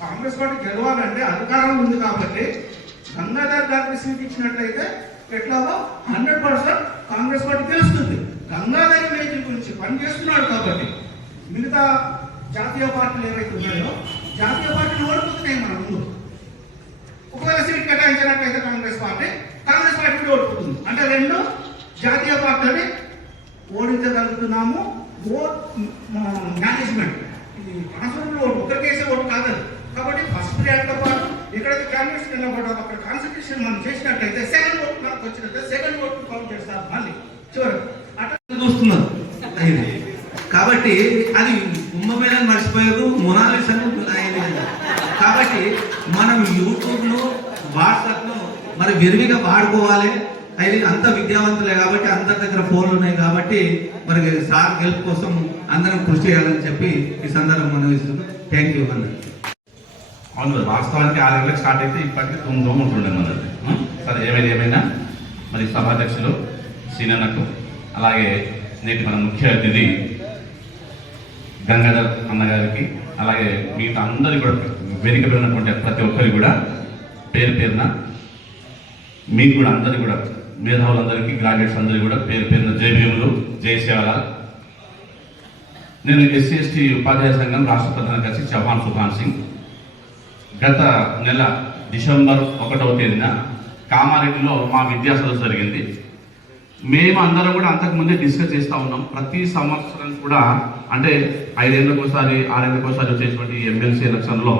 Congress party గెలవాలంటే అధికారం ఉంది కాబట్టి గంగాధర్ గారికి సీట్ ఇచ్చినట్లయితే ఎట్లాగో హండ్రెడ్ పర్సెంట్ కాంగ్రెస్ పార్టీ గెలుస్తుంది. గంగాధర్ ఇమేజ్ గురించి పనిచేస్తున్నాడు కాబట్టి మిగతా జాతీయ పార్టీలు ఏవైతే ఉన్నాయో జాతీయ పార్టీలు ఓడిపోతున్నాయి మన ముందు. ఒకవేళ సీట్ కేటాయించినట్లయితే కాంగ్రెస్ పార్టీ కాంగ్రెస్ పార్టీ ఓడిపోతుంది. అంటే రెండు జాతీయ పార్టీని ఓడించగలుగుతున్నాము. ఓట్ మేనేజ్మెంట్ ఇది ట్రాన్స్ఫర్ ఓటు ఒకరికేసే ఓటు కాదండి కాబట్టి ఫస్ట్ ర్యాంక్తో పాటు ఎక్కడైతే క్యాండిడేట్స్ నిలబడ్డారో అక్కడ కాన్సన్ట్రేషన్ మనం చేసినట్లయితే సెకండ్ ఓట్ మనకు వచ్చినట్లయితే సెకండ్ ఓట్ కౌంట్ చేస్తారు మళ్ళీ. చివరి అట్లా చూస్తున్నారు. కాబట్టి అది కుంభమేళను మర్చిపోయారు మొనాలిసను కాబట్టి మనం యూట్యూబ్ను వాట్సాప్ను మరి విరివిగా వాడుకోవాలి. అది అంత విద్యావంతులే కాబట్టి అందరి దగ్గర ఫోన్లు ఉన్నాయి కాబట్టి మరి సార్ గెలుపు కోసం అందరం కృషి చేయాలని చెప్పి ఈ సందర్భం మనం ఇస్తున్నాం థ్యాంక్ యూ అందరికి. అవును వాస్తవానికి ఆరు గంటలకు స్టార్ట్ అయితే ఇప్పటికీ తొమ్మిది రోజులు ఉంటుండే మనది సరే ఏమైనా ఏమైనా మరి సభాధ్యక్షులు సీనన్నకు అలాగే నేటి మన ముఖ్య అతిథి గంగాధర్ అన్నగారికి అలాగే మిగతా అందరి కూడా వేదిక ప్రతి ఒక్కరికి కూడా పేరు పేరున మీకు కూడా అందరికీ కూడా మేధావులందరికీ గ్రాడ్యుయేట్స్ అందరికీ కూడా పేరు పేరున జయభీములు జయ సేవలాల్ నేను ఎస్సీ ఎస్టీ ఉపాధ్యాయ సంఘం రాష్ట్ర ప్రధాన కార్యదర్శి చౌహాన్ సుభాన్ సింగ్. గత నెల డిసెంబర్ ఒకటవ తేదీన కామారెడ్డిలో మా విద్యా సదస్సు జరిగింది. మేము అందరం కూడా అంతకుముందే డిస్కస్ చేస్తూ ఉన్నాం. ప్రతి సంవత్సరం కూడా అంటే ఐదేళ్ళకి ఒకసారి ఆరేళ్ళకి ఒకసారి వచ్చేటువంటి ఎమ్మెల్సీ ఎలక్షన్లో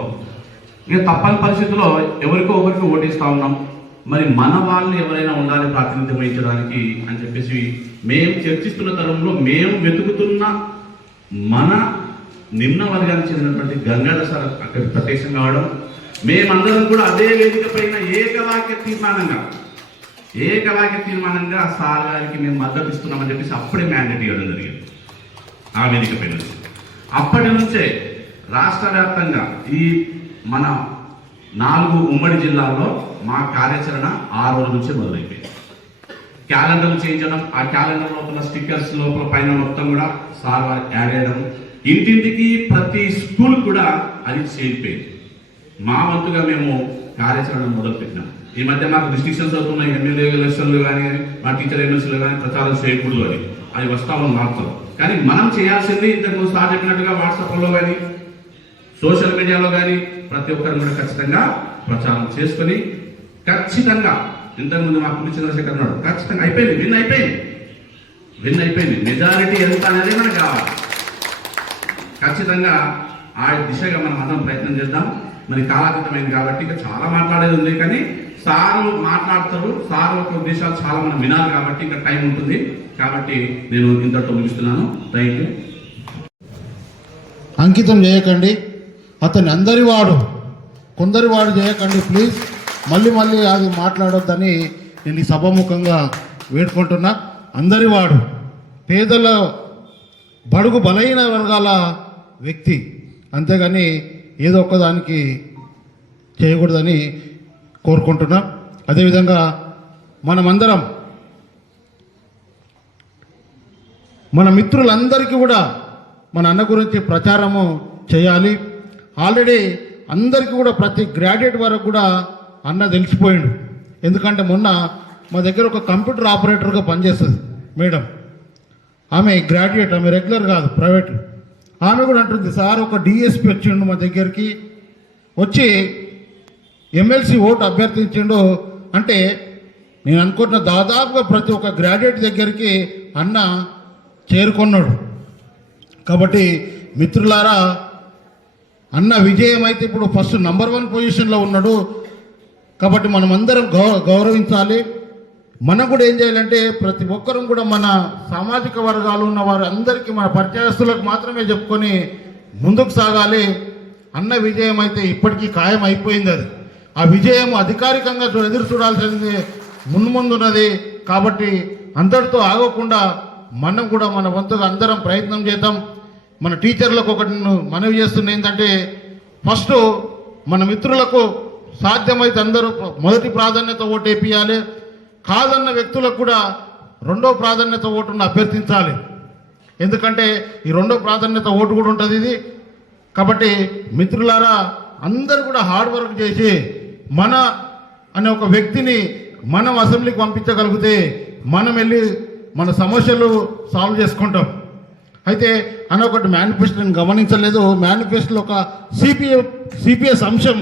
ఇక తప్పని పరిస్థితుల్లో ఎవరికో ఒకరికి ఓటేస్తూ ఉన్నాం. మరి మన వాళ్ళు ఎవరైనా ఉండాలి ప్రాతినిధ్యం వహించడానికి అని చెప్పేసి మేము చర్చిస్తున్న తరంలో మేము వెతుకుతున్న మన నిమ్న వర్గానికి చెందినటువంటి గంగాధర సార్ అక్కడ ప్రత్యక్షం కావడం మేమందరం కూడా అదే వేదిక పైన ఏకవాక్య తీర్మానంగా ఏకవాక్య తీర్మానంగా సార్ గారికి మేము మద్దతు ఇస్తున్నామని చెప్పేసి అప్పుడే మ్యాండేట్ ఇవ్వడం జరిగింది ఆ వేదిక పైన నుంచి. అప్పటి నుంచే రాష్ట్ర వ్యాప్తంగా ఈ మన నాలుగు ఉమ్మడి జిల్లాల్లో మా కార్యాచరణ ఆ రోజు నుంచే మొదలైపోయింది క్యాలెండర్లు చేయించడం ఆ క్యాలెండర్ లోపల స్టిక్కర్స్ లోపల పైన మొత్తం కూడా సార్ వారికి యాడ్ చేయడం ఇంటింటికి ప్రతి స్కూల్ కూడా అది చేరిపోయింది. మా వంతుగా మేము కార్యాచరణ మొదలుపెట్టినాం. ఈ మధ్య మాకు డిస్టింక్షన్స్ అవుతున్నాయి ఎమ్మెల్యే ఎలక్షన్లు కానీ మా టీచర్ ఎమ్మెల్సీలు కానీ ప్రచారం చేయకూడదు అని. అది వస్తా ఉన్న వార్తలు కానీ మనం చేయాల్సింది ఇంతకు సార్ చెప్పినట్టుగా వాట్సాప్లో కానీ సోషల్ మీడియాలో కానీ ప్రతి ఒక్కరు కూడా ఖచ్చితంగా ప్రచారం చేసుకొని ఖచ్చితంగా ఇంతకుముందు మా పులి చంద్రశేఖర్ అన్నాడు ఖచ్చితంగా అయిపోయింది విన్ అయిపోయింది. విన్ అయిపోయింది. మెజారిటీ ఎంత అనేది మనకు కావాలి. ఖచ్చితంగా ఆ దిశగా మనం అందరం ప్రయత్నం చేద్దాం. మరి కాలాతీతమైంది కాబట్టి ఇంకా చాలా మాట్లాడేది ఉంది కానీ సార్లు మాట్లాడతారు సార్ యొక్క ఉద్దేశాలు చాలా మనం వినాలి కాబట్టి ఇంకా టైం ఉంటుంది. కాబట్టి నేను ఇంతటితో ముగిస్తున్నాను. థ్యాంక్ యూ అంకితం చేయకండి. అతని అందరి వాడు కొందరి వాడు చేయకండి ప్లీజ్. మళ్ళీ మళ్ళీ అది మాట్లాడొద్దని నేను ఈ సభాముఖంగా వేడుకుంటున్నా. అందరి వాడు పేదల బడుగు బలహీన వర్గాల వ్యక్తి అంతేగాని ఏదో ఒక్కదానికి చేయకూడదని కోరుకుంటున్నా. అదేవిధంగా మనమందరం మన మిత్రులందరికీ కూడా మన అన్న గురించి ప్రచారము చేయాలి. ఆల్రెడీ అందరికీ కూడా ప్రతి గ్రాడ్యుయేట్ వరకు కూడా అన్న తెలిసిపోయిండు. ఎందుకంటే మొన్న మా దగ్గర ఒక కంప్యూటర్ ఆపరేటర్గా పనిచేస్తుంది మేడం. ఆమె గ్రాడ్యుయేట్ ఆమె రెగ్యులర్ కాదు ప్రైవేట్. ఆమె కూడా అంటుంది సార్ ఒక డిఎస్పి వచ్చిండు మా దగ్గరికి. వచ్చి ఎమ్మెల్సీ ఓటు అభ్యర్థించిండు. అంటే నేను అనుకుంటున్న దాదాపుగా ప్రతి ఒక్క గ్రాడ్యుయేట్ దగ్గరికి అన్న చేరుకున్నాడు. కాబట్టి మిత్రులారా అన్న విజయం అయితే ఇప్పుడు ఫస్ట్ నంబర్ వన్ పొజిషన్లో ఉన్నాడు. కాబట్టి మనం అందరం గౌ గౌరవించాలి. మనం కూడా ఏం చేయాలంటే ప్రతి ఒక్కరం కూడా మన సామాజిక వర్గాలు ఉన్న వారు అందరికీ మన పరిచయస్తులకు మాత్రమే చెప్పుకొని ముందుకు సాగాలి. అన్న విజయం అయితే ఇప్పటికీ ఖాయం అయిపోయింది అది. ఆ విజయం అధికారికంగా ఎదురు చూడాల్సింది ముందు ముందున్నది. కాబట్టి అందరితో ఆగకుండా మనం కూడా మన వంతుగా అందరం ప్రయత్నం చేద్దాం. మన టీచర్లకు ఒకటి మనవి చేస్తుంది ఏంటంటే ఫస్ట్ మన మిత్రులకు సాధ్యమైతే అందరూ మొదటి ప్రాధాన్యత ఓటేపియాలి కాదన్న వ్యక్తులకు కూడా రెండో ప్రాధాన్యత ఓటును అభ్యర్థించాలి. ఎందుకంటే ఈ రెండో ప్రాధాన్యత ఓటు కూడా ఉంటుంది ఇది. కాబట్టి మిత్రులారా అందరూ కూడా హార్డ్ వర్క్ చేసి మన అనే ఒక వ్యక్తిని మనం అసెంబ్లీకి పంపించగలిగితే మనం వెళ్ళి మన సమస్యలు సాల్వ్ చేసుకుంటాం. అయితే అని ఒకటి మేనిఫెస్టోని గమనించలేదు. మేనిఫెస్టోలో ఒక సిపిఎ సిపిఎస్ అంశం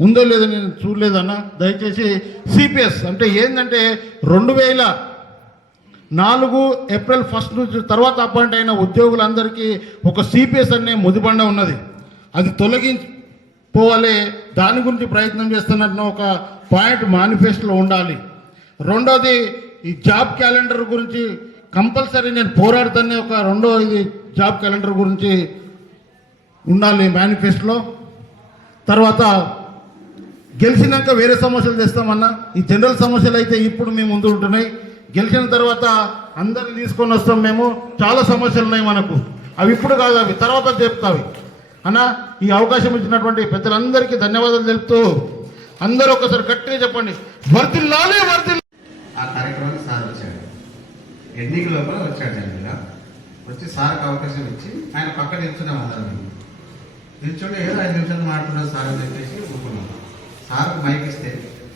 ఉందో లేదో నేను చూడలేదన్న. దయచేసి సిపిఎస్ అంటే ఏంటంటే రెండు వేల నాలుగు ఏప్రిల్ ఫస్ట్ నుంచి తర్వాత అపాయింట్ అయిన ఉద్యోగులందరికీ ఒక సిపిఎస్ అనే ముదిబండ ఉన్నది. అది తొలగించి పోవాలి దాని గురించి ప్రయత్నం చేస్తున్నట్టు ఒక పాయింట్ మేనిఫెస్టోలో ఉండాలి. రెండోది ఈ జాబ్ క్యాలెండర్ గురించి కంపల్సరీ నేను పోరాడుతానే ఒక రెండో ఇది జాబ్ క్యాలెండర్ గురించి ఉండాలి మేనిఫెస్టోలో తర్వాత గెలిచినాక వేరే సమస్యలు తెస్తామన్నా ఈ జనరల్ సమస్యలు అయితే ఇప్పుడు మేము ముందు ఉంటున్నాయి గెలిచిన తర్వాత అందరిని తీసుకొని వస్తాం మేము. చాలా సమస్యలు ఉన్నాయి మనకు. అవి ఇప్పుడు కాదు అవి తర్వాత చెప్తావి. అన్న ఈ అవకాశం ఇచ్చినటువంటి పెద్దలందరికీ ధన్యవాదాలు తెలుపుతూ అందరూ ఒకసారి గట్టిగా చెప్పండి. వర్తిల్లాలి వర్తిల్ ఆ కార్యక్రమానికి సార్ వచ్చాడు. ఎన్నిక లోపల వచ్చాడు జనరల్గా వచ్చి సార్కి అవకాశం ఇచ్చి ఆయన పక్కన నిల్చున్నాం అందరం నిల్చుంటే ఏదో ఐదు నిమిషాలు మాట్లాడారు సార్ అని చెప్పేసి ఒప్పుకున్నాం సార్కి మైక్ ఇస్తే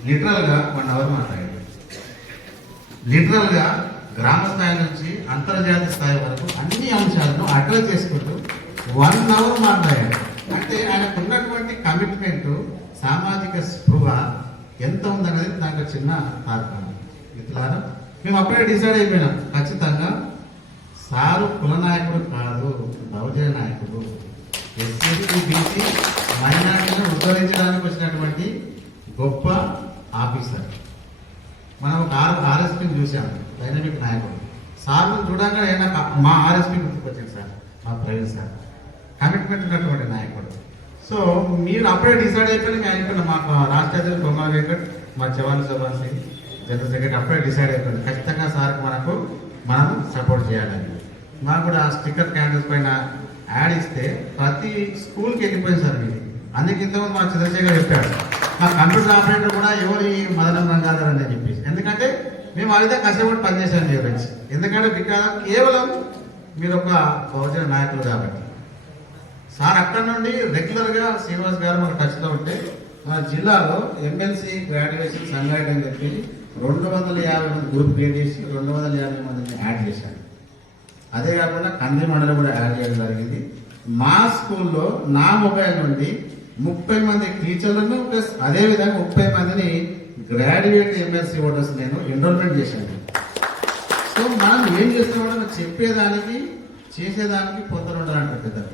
లిటరల్గా వన్ అవర్ మాట్లాడాడు. లిటరల్గా గ్రామ స్థాయి నుంచి అంతర్జాతీయ స్థాయి వరకు అన్ని అంశాలను అడ్రస్ చేసుకుంటూ వన్ అవర్ మాట్లాడాడు. అంటే ఆయనకు ఉన్నటువంటి కమిట్మెంట్ సామాజిక స్పృహ ఎంత ఉందనేది దాంట్లో చిన్న తాత్పర్యం మిత్రులారా మేము అప్పుడే డిసైడ్ అయిపోయినాం. ఖచ్చితంగా సారు కుల నాయకుడు కాదు బహుజన నాయకుడు. ఎస్సీ బీసీ మైనార్టీలను ఉద్ధరించడానికి వచ్చినటువంటి గొప్ప ఆఫీసర్. మనం ఒక ఆర్ ఆర్ఎస్పీని చూసాం డైనమిక్ నాయకుడు. సార్ను చూడగానే నాకు మా ఆర్ఎస్పీ గుర్తుకొచ్చింది సార్ మా ప్రవీణ్ సార్. కమిట్మెంట్ ఉన్నటువంటి నాయకుడు. సో మీరు అప్పుడే డిసైడ్ అయిపోయిన మేము మాకు రాష్ట్ర అధ్యక్షులు బొమ్మ వెంకట్ మా జవాన్ జవాన్ సింగ్ జనరల్ సెక్రటరీ అప్పుడే డిసైడ్ అయిపోయింది. ఖచ్చితంగా సార్కి మనకు మనం సపోర్ట్ చేయాలని. మాకు కూడా స్టిక్కర్ క్యాండిల్స్ పైన యాడ్ ఇస్తే ప్రతి స్కూల్కి వెళ్ళిపోయింది సార్ మీది అందుకే ఇంతకుముందు మా చంద్రశేఖర్ చెప్పాడు. మా కంప్యూటర్ ఆపరేటర్ కూడా ఎవరి మదనం రంగాధర్ అని చెప్పేసి. ఎందుకంటే మేము ఆ విధంగా కష్టపడి పనిచేసాం మీ గురించి. ఎందుకంటే బికాస్ కేవలం మీరు ఒక బహుజన నాయకులు కాబట్టి. సార్ అక్కడ నుండి రెగ్యులర్గా శ్రీనివాస్ గారు మన టచ్లో ఉంటే మా జిల్లాలో ఎమ్మెల్సీ గ్రాడ్యుయేషన్ సంఘటన అని చెప్పి రెండు వందల యాభై మంది గ్రూప్ క్రియేట్ చేసి రెండు వందల యాభై మందిని యాడ్ చేశారు. అదే కాకుండా కంది మండలి కూడా యాడ్ చేయడం జరిగింది. మా స్కూల్లో నా మొబైల్ నుండి ముప్పై మంది టీచర్లను ప్లస్ అదే విధంగా ముప్పై మందిని గ్రాడ్యుయేట్ ఎంఎస్సీ ఓటర్స్ నేను ఎన్రోల్మెంట్ చేశాను. సో మనం ఏం చేస్తున్నామో చెప్పేదానికి చేసేదానికి పొందలు ఉండాలంటారు పెద్దలు.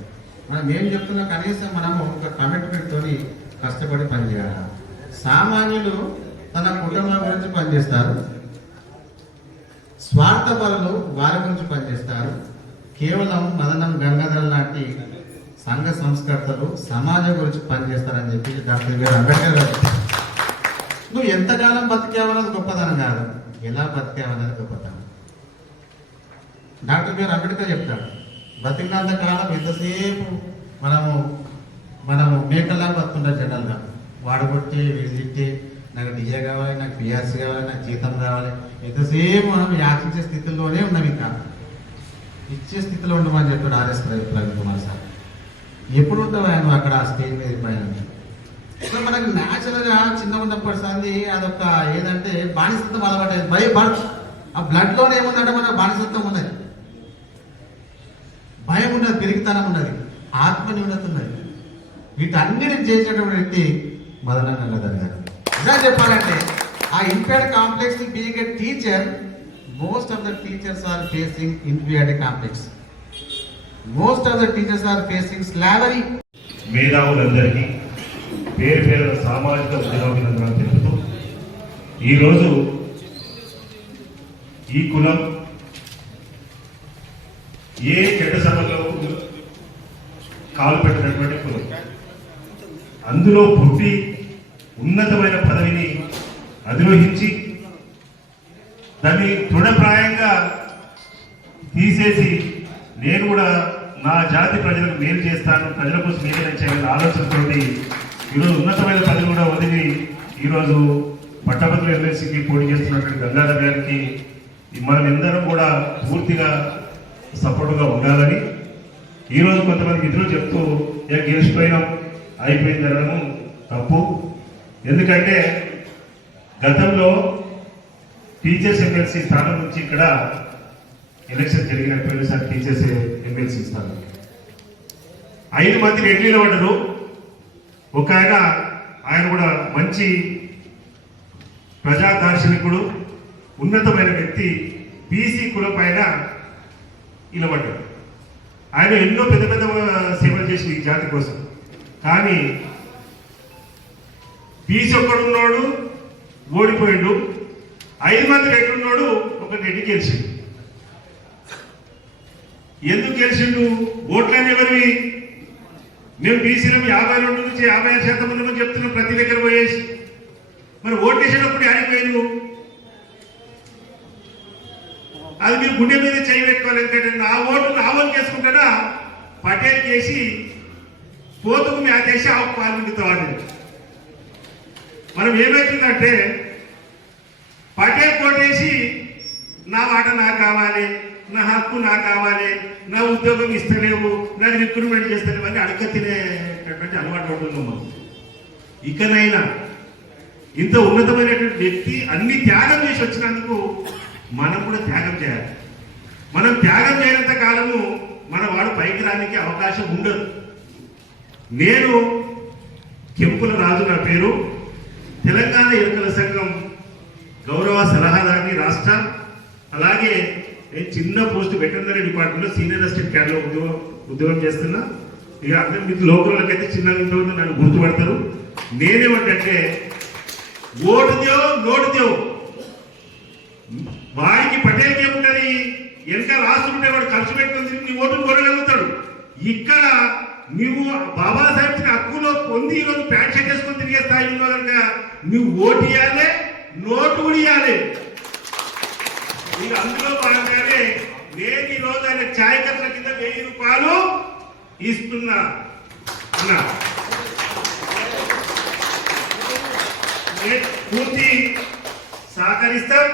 మనం ఏం చెప్తున్నా కనీసం మనము ఒక కమిట్మెంట్తో కష్టపడి పనిచేయాలి సామాన్యులు తన కుటుంబం గురించి పనిచేస్తారు స్వార్థపరులు వారి గురించి పనిచేస్తారు కేవలం మదనం గంగాధర్ లాంటి సంఘ సంస్కర్తలు సమాజం గురించి పనిచేస్తారని చెప్పి డాక్టర్ బిఆర్ అంబేద్కర్ గారు నువ్వు ఎంతకాలం బతికావన్నది గొప్పదనం కాదు. ఎలా బతికావన్నది గొప్పతనం. డాక్టర్ బిఆర్ అంబేద్కర్ చెప్తాడు బతికినంత కాలం ఎంతసేపు మనము మనము మేకలా బతుకుంటాం జనరల్గా. వాడగొట్టి కొట్టి నాకు డిఏ కావాలి నాకు పిఆర్సీ కావాలి నాకు జీతం కావాలి. ఎంతసేపు మనం యాచించే స్థితిలోనే ఉన్నాం ఇంకా. ఇచ్చే స్థితిలో ఉండమని చెప్పాడు ఆర్ఎస్ ప్రవీణ్ కుమార్ సార్. ఎప్పుడు ఉంటావు ఆయన అక్కడ ఆ స్టేజ్ మీద పైన సో మనకు న్యాచురల్గా చిన్న ఉన్నప్పటి సంది అదొక ఏదంటే బానిసత్వం అలవాటు భయ ఆ బ్లడ్లోనే ఏముందంటే మన బానిసత్వం ఉన్నది. భయం ఉన్నది పెరిగితనం ఉన్నది ఆత్మ న్యూనత ఉన్నది. వీటన్నిటిని చేసేటువంటి వ్యక్తి మదన గంగాధర్ గారు. నిజంగా చెప్పాలంటే ఆ impair complex being a teacher most of the teachers are facing inferiority complex most of the teachers are facing slavery మేధావులందరికీ పేరు పేరు సామాజిక ఉద్యోగాభినందనలు తెలుపుతూ ఈరోజు ఈ కులం ఏ చెడ్డ సభలో కాలు పెట్టినటువంటి కులం? అందులో పుట్టి ఉన్నతమైన పదవిని అధిరోహించి దాన్ని తృణప్రాయంగా తీసేసి నేను కూడా నా జాతి ప్రజలకు మేలు చేస్తాను ప్రజల కోసం ఏదైనా చేయాలనే ఆలోచనతోటి ఈరోజు ఉన్నతమైన పదవి కూడా వదిలి ఈరోజు పట్టభద్రులు ఎమ్మెల్సీకి పోటీ చేస్తున్నటువంటి గంగాధర్ గారికి మనం కూడా పూర్తిగా సపోర్టుగా ఉండాలని ఈరోజు కొంతమంది మిత్రులు చెప్తూ "ఏ, గెలిచిపోయినాం అయిపోయింది అనడము తప్పు. ఎందుకంటే గతంలో టీచర్స్ ఎమ్మెల్సీ స్థానం నుంచి ఇక్కడ ఎలక్షన్ జరిగిన పోయినసారి టీచర్స్ ఎమ్మెల్సీ స్థానం. ఐదు మంది రెడ్లు ఉండరు ఒక ఆయన ఆయన కూడా మంచి ప్రజా దార్శనికుడు ఉన్నతమైన వ్యక్తి బీసీ కుల పైన నిలబడ్డాడు. ఆయన ఎన్నో పెద్ద పెద్ద సేవలు చేసి ఈ జాతి కోసం. కానీ బీసీ ఒక్కడున్నాడు ఓడిపోయిండు. ఐదు మంది రెడ్లున్నాడు ఒక రెడ్డి గెలిచిండు. ఎందుకు గెలిచిండు? ఓట్లని ఎవరివి? మేము బీసీలో యాభై రెండు నుంచి యాభై ఐదు శాతం ఉన్నామని చెప్తున్నాం ప్రతి దగ్గర పోయేసి. మరి ఓటు వేసినప్పుడు ఆడిపోయాను అది మీరు గుండె మీద చేయి పెట్టుకోవాలి. ఎందుకంటే నా ఓటు నా ఓటు చేసుకుంటాడా? పటేల్ చేసి పోతుకు మేతేసి ఆవు పాల్గొంటుతో వాడింది మనం ఏమవుతుందంటే పటేల్ కోటేసి నా మాట నాకు కావాలి నా హక్కు నాకు కావాలి నా ఉద్యోగం ఇస్తలేవు నాకు రిక్రూట్మెంట్ చేస్తలేవు అని అడక తినేటటువంటి అలవాటు పడుతున్నాం మనం ఇకనైనా ఇంత ఉన్నతమైనటువంటి వ్యక్తి అన్ని త్యాగం చేసి వచ్చినందుకు మనం కూడా త్యాగం చేయాలి. మనం త్యాగం చేయనంత కాలము మన వాడు పైకి రానికి అవకాశం ఉండదు. నేను కెంపుల రాజు నా పేరు. తెలంగాణ ఎన్నికల సంఘం గౌరవ సలహాదారుని రాష్ట్ర అలాగే నేను చిన్న పోస్ట్ వెటర్నరీ డిపార్ట్మెంట్లో సీనియర్ అసిస్టెంట్ క్యాడర్లో ఉద్యోగం ఉద్యోగం చేస్తున్నా. ఇక అర్థం మీకు లోకల్లోకైతే చిన్న ఇంట్లో నన్ను గుర్తుపడతారు. నేనేమంటే ఓటు దేవు నోటు దేవు వాడికి పటేల్కి ఏముంటుంది? వెనక రాసుకుంటే వాడు ఖర్చు పెట్టుకుని నీ ఓటును కొనగలుగుతాడు. ఇక్కడ నువ్వు బాబాసాహెబ్ హక్కులో పొంది ఈరోజు ప్యాక్ షర్ట్ వేసుకొని తిరిగే స్థాయి ఉన్నావు కనుక నువ్వు ఓటు ఇవ్వాలి నోటు కూడా ఇవ్వాలి మీరు అందులో భాగంగానే నేను ఈ రోజు ఆయన ఛాయ్ కట్ల కింద వెయ్యి రూపాయలు ఇస్తున్నా. అన్నా. పూర్తి సహకరిస్తాం.